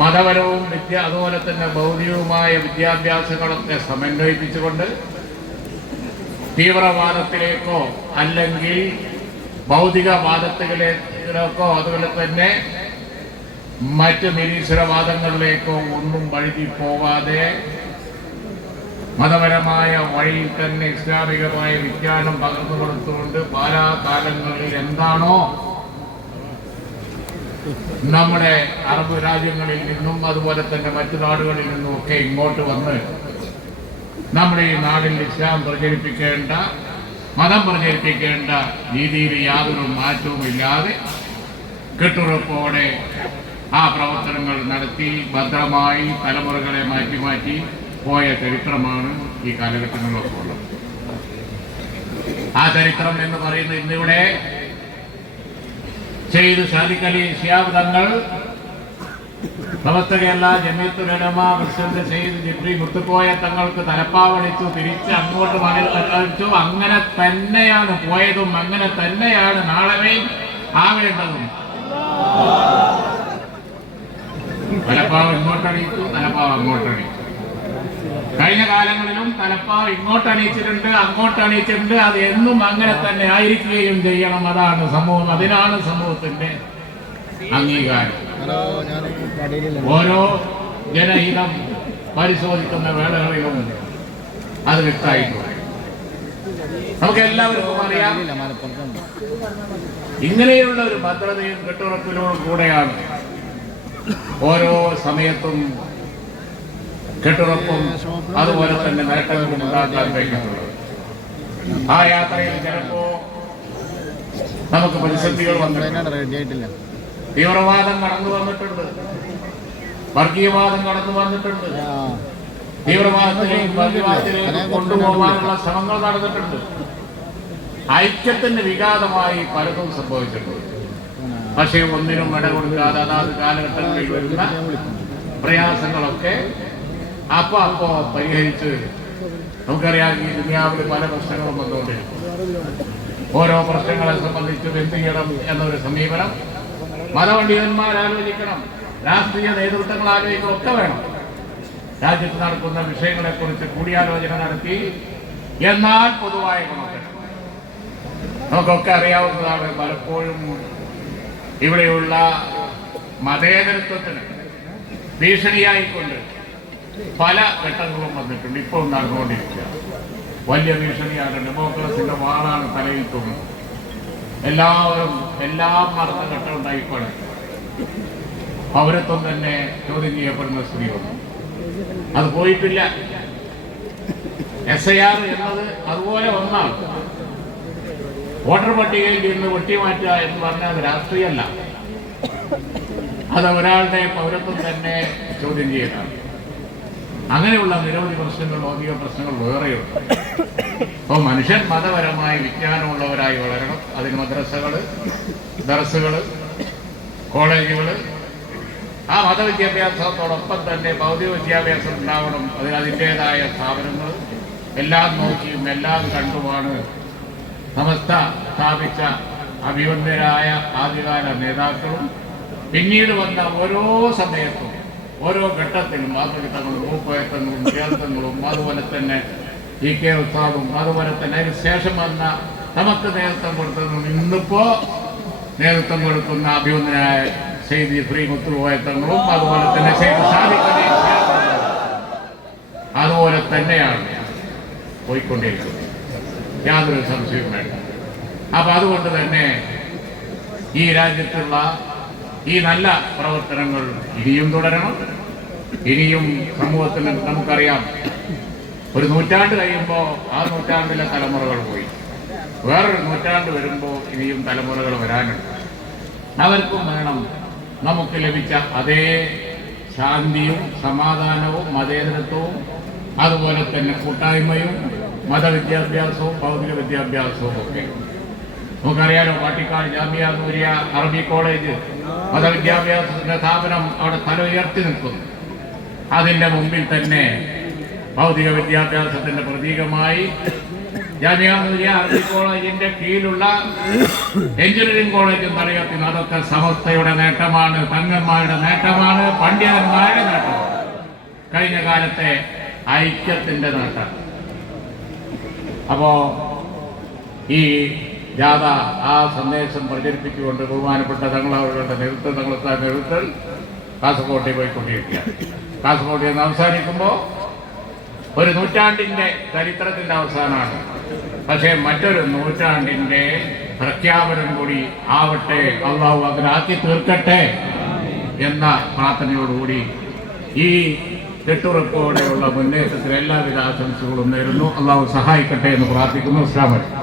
മതപരവും അതുപോലെ തന്നെ ഭൗതികവുമായ വിദ്യാഭ്യാസങ്ങളൊക്കെ സമന്വയിപ്പിച്ചുകൊണ്ട് തീവ്രവാദത്തിലേക്കോ അല്ലെങ്കിൽ ഭൗതികവാദത്തിലേക്കോ അതുപോലെ തന്നെ മറ്റ് നിരീശ്വരവാദങ്ങളിലേക്കോ ഒന്നും വഴുതി പോവാതെ മതപരമായ വഴിയിൽ തന്നെ ഇസ്ലാമികമായ വിജ്ഞാനം പകർന്നു കൊടുത്തുകൊണ്ട് കാലാകാലങ്ങളിൽ എന്താണോ നമ്മുടെ അറബ് രാജ്യങ്ങളിൽ നിന്നും അതുപോലെ തന്നെ മറ്റു നാടുകളിൽ നിന്നും ഒക്കെ ഇങ്ങോട്ട് വന്ന് നമ്മുടെ ഈ നാടിൽ ഇസ്ലാം പ്രചരിപ്പിക്കേണ്ട മതം പ്രചരിപ്പിക്കേണ്ട രീതിയിൽ യാതൊരു മാറ്റവും ഇല്ലാതെ കെട്ടുറപ്പോടെ ആ പ്രവർത്തനങ്ങൾ നടത്തി ഭദ്രമായി തലമുറകളെ മാറ്റി മാറ്റി പോയ ചരിത്രമാണ് ഈ കാലഘട്ടങ്ങളിലൊക്കെ ഉള്ളത്. ആ ചരിത്രം എന്ന് പറയുന്നത് ഇന്നിവിടെ ചെയ്ത് സാദിഖലി ശിഹാബ് തങ്ങൾ സമസ്ത കേരള ജമിയത്തുൽ ഉലമ പ്രസിഡന്റ് സെയ്ദ് ജിബ്രി മുത്തുക്കോയ തങ്ങൾക്ക് തലപ്പാവടിച്ചു, തിരിച്ച് അങ്ങോട്ട് മകച്ചു. അങ്ങനെ തന്നെയാണ് പോയതും അങ്ങനെ തന്നെയാണ് നാളെ ആവേണ്ടതും. തലപ്പാവ് ഇങ്ങോട്ടണിയിച്ചു, തലപ്പാവ് അങ്ങോട്ടണിയിച്ചു. കഴിഞ്ഞ കാലങ്ങളിലും തലപ്പാവ് ഇങ്ങോട്ടണിയിച്ചിട്ടുണ്ട്, അങ്ങോട്ടണിയിച്ചിട്ടുണ്ട്. അത് എന്നും അങ്ങനെ തന്നെ ആയിരിക്കുകയും ചെയ്യണം. അതാണ് സമൂഹം, അതിനാണ് സമൂഹത്തിന്റെ അംഗീകാരം. ഓരോ ജനഹിതം പരിശോധിക്കുന്ന വേളകളിലും അത് വ്യക്തമായിട്ടുണ്ട്. നമുക്ക് എല്ലാവർക്കും അറിയാം, ഇങ്ങനെയുള്ള ഒരു ഭദ്രതയും കെട്ടുറപ്പിലോടും കൂടെയാണ് ഓരോ സമയത്തും കെട്ടുറപ്പും അതുപോലെ തന്നെ നേട്ടങ്ങളും ഉണ്ടാക്കാൻ കഴിയുന്നത്. ആ യാത്രയിൽ ചിലപ്പോ നമുക്ക് പ്രതിസന്ധികൾ വന്നിട്ടുണ്ട്. തീവ്രവാദം കടന്നു വന്നിട്ടുണ്ട്, വർഗീയവാദം കടന്നു വന്നിട്ടുണ്ട്, തീവ്രവാദത്തിലേക്ക് വർഗീയവാദത്തിലേക്ക് കൊണ്ടുപോകാനുള്ള ശ്രമങ്ങൾ നടന്നിട്ടുണ്ട്. ഐക്യത്തിന് വിഘാതമായി പലതും സംഭവിച്ചിട്ടുണ്ട്. പക്ഷേ ഒന്നിനും ഇട കൊടുക്കാതെ അതാത് കാലഘട്ടങ്ങളിൽ വരുന്ന പ്രയാസങ്ങളൊക്കെ അപ്പോ പരിഹരിച്ച് നമുക്കറിയാം, ഈ ദുനിയാവിൽ പല പ്രശ്നങ്ങളും വന്നുകൊണ്ടിരിക്കും. ഓരോ പ്രശ്നങ്ങളെ സംബന്ധിച്ച് എന്ത് ചെയ്യണം എന്നൊരു സമീപനം മതപണ്ഡിതന്മാർ ആലോചിക്കണം, രാഷ്ട്രീയ നേതൃത്വങ്ങൾ ആലോചിക്കണം, ഒക്കെ വേണം. രാജ്യത്ത് നടക്കുന്ന വിഷയങ്ങളെക്കുറിച്ച് കൂടിയാലോചന നടത്തി എന്നാൽ പൊതുവായ ഗുണങ്ങൾ നമുക്കൊക്കെ അറിയാവുന്നതാണ്. പലപ്പോഴും ഇവിടെയുള്ള മതേതരത്വത്തിന് ഭീഷണിയായിക്കൊണ്ട് പല ഘട്ടങ്ങളും വന്നിട്ടുണ്ട്. ഇപ്പോൾ നടന്നുകൊണ്ടിരിക്കുക വലിയ ഭീഷണിയാണ്. ഡെമോക്രസിന്റെ വാളാണ് തലയിൽ തൂങ്ങുന്നത്. എല്ലാം മറന്ന ഘട്ടം ഉണ്ടായിപ്പോഴാണ് പൗരത്വം തന്നെ ചോദ്യം ചെയ്യപ്പെടുന്ന സ്ഥിതി വന്നു. അത് പോയിട്ടില്ല. SIR എന്നത് അതുപോലെ ഒന്നാണ്. വോട്ടർ പട്ടികയിൽ നിന്ന് വെട്ടിമാറ്റുക എന്ന് പറഞ്ഞാൽ അത് രാഷ്ട്രീയമല്ല, അത് ഒരാളുടെ പൗരത്വം തന്നെ ചോദ്യം ചെയ്യലാണ്. അങ്ങനെയുള്ള നിരവധി പ്രശ്നങ്ങൾ, ഭൗതിക പ്രശ്നങ്ങൾ വേറെയുണ്ട്. അപ്പോൾ മനുഷ്യൻ മതപരമായ വിജ്ഞാനമുള്ളവരായി വളരണം. അതിന് മദ്രസകള്, ദർസുകള്, കോളേജുകള്, ആ മതവിദ്യാഭ്യാസത്തോടൊപ്പം തന്നെ ഭൗതിക വിദ്യാഭ്യാസം ഉണ്ടാവണം. അതിൻ്റെതായ സ്ഥാപനങ്ങൾ എല്ലാം നോക്കിയും എല്ലാം കണ്ടുമാണ് സമസ്ത സ്ഥാപിച്ച അഭിവന്ദരായ ആദ്യകാല നേതാക്കളും പിന്നീട് വന്ന ഓരോ സമയത്തും ഓരോ ഘട്ടത്തിലും വാർത്തഘട്ടങ്ങളും മൂപ്പയത്തങ്ങളും ചേർത്തങ്ങളും അതുപോലെ തന്നെ EK ഉസ്താദും അതുപോലെ തന്നെ അതിന് ശേഷം വന്ന നമുക്ക് നേതൃത്വം കൊടുത്തതും ഇന്നിപ്പോ നേതൃത്വം കൊടുക്കുന്ന അഭിവന്ദനായ സെയ്ദ് ജിബ്രി മുത്തുക്കോയത്തങ്ങളും അതുപോലെ തന്നെ സെയ്ദ് സാദിഖലി അതുപോലെ തന്നെയാണ് പോയിക്കൊണ്ടിരിക്കുന്നത്, യാതൊരു സംശയവും വേണ്ട. അപ്പൊ അതുകൊണ്ട് തന്നെ ഈ രാജ്യത്തുള്ള ഈ നല്ല പ്രവർത്തനങ്ങൾ ഇനിയും തുടരണം. ഇനിയും സമൂഹത്തിന് നമുക്കറിയാം, ഒരു നൂറ്റാണ്ട് കഴിയുമ്പോൾ ആ നൂറ്റാണ്ടിലെ തലമുറകൾ പോയി, വേറൊരു നൂറ്റാണ്ട് വരുമ്പോൾ ഇനിയും തലമുറകൾ വരാനുണ്ട്. അവർക്കും വേണം നമുക്ക് ലഭിച്ച അതേ ശാന്തിയും സമാധാനവും മതേതരത്വവും അതുപോലെ തന്നെ കൂട്ടായ്മയും മതവിദ്യാഭ്യാസവും ഭൗതിക വിദ്യാഭ്യാസവും ഒക്കെ. നമുക്കറിയാലോ, പാട്ടിക്കാട് ജാമിയ നൂരിയ അറബി കോളേജ് മതവിദ്യാഭ്യാസത്തിന്റെ സ്ഥാപനം അവിടെ തല ഉയർത്തി നിൽക്കുന്നു. അതിൻ്റെ മുമ്പിൽ തന്നെ ഭൗതിക വിദ്യാഭ്യാസത്തിന്റെ പ്രതീകമായി ജാമിഅ നൂരിയ അറബി കോളേജിന്റെ കീഴിലുള്ള എഞ്ചിനീയറിംഗ് കോളേജും തലയത്തിന് അതൊക്കെ സമസ്തയുടെ നേട്ടമാണ്, തങ്ങന്മാരുടെ നേട്ടമാണ്, പണ്ഡിതന്മാരുടെ നേട്ടമാണ്, കഴിഞ്ഞ കാലത്തെ ഐക്യത്തിന്റെ നേട്ടം. അപ്പോ ഈ ജാഥ ആ സന്ദേശം പ്രചരിപ്പിച്ചുകൊണ്ട് ബഹുമാനപ്പെട്ട തങ്ങളവരുടെ നേതൃത്വം കാസർഗോഡ് പോയിക്കൊണ്ടിരിക്കുകയാണ്. കാസർഗോഡ് എന്ന് അവസാനിക്കുമ്പോൾ ഒരു നൂറ്റാണ്ടിന്റെ ചരിത്രത്തിന്റെ അവസാനമാണ്. പക്ഷേ മറ്റൊരു നൂറ്റാണ്ടിന്റെ പ്രഖ്യാപനം കൂടി ആവട്ടെ, അള്ളാഹു അതിനാക്കി തീർക്കട്ടെ എന്ന പ്രാർത്ഥനയോടുകൂടി ഈ കെട്ടുറപ്പോടെയുള്ള മുന്നേറ്റത്തിന് എല്ലാവിധ ആശംസകളും നേരുന്നു. അള്ളാഹു സഹായിക്കട്ടെ എന്ന് പ്രാർത്ഥിക്കുന്നു. അസ്സലാമു അലൈക്കും.